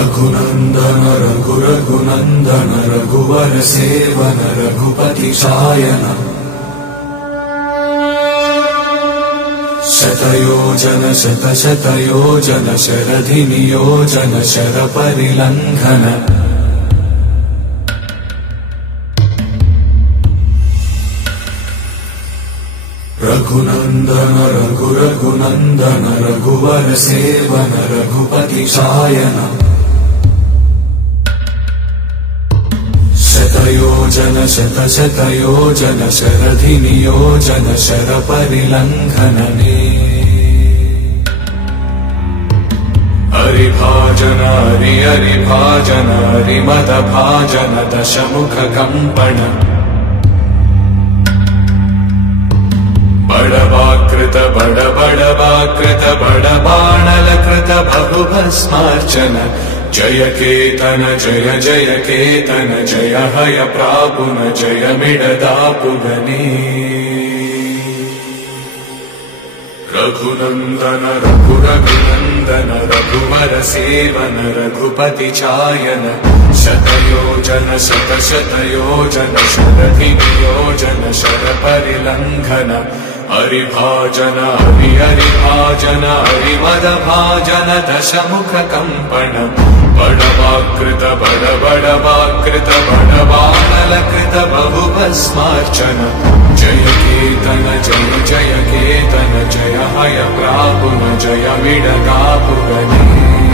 रघुनंदन रघुनंदन रघुवर seven Raghupati Shayan शतयोजन शतशतयोजन शरधि नियोजन sir परिलंघन Raghunandan Raghunandan रघुवर seven Raghupati Shayan शतयोजन शतशतयोजन शरधि नियोजन sir परिलंघनने हरिभाजन हरिभाजन हरिमद भाजन दशमुख कंपन बड़वाकृत बड़वाकृत बड़बाणलकृत बहुभस्मार्चन जय केतन जय जय केतन जय हय प्रापुन जय मिडदापुगने रघुनंदन रघुनंदन रघुवर सेवन रघुपति चायन शतयोजन शतशतयोजन शरधि नियोजन शर परिलंघन हरिभाजन हरिभाजन हरिमद भाजन दशमुख कंपन बड़वाकृत बड़वाकृत बड़बाणलकृत बहुभस्मार्चन जय केतन जय जय केतन जय हय प्रापुन जय मिडदापुगने।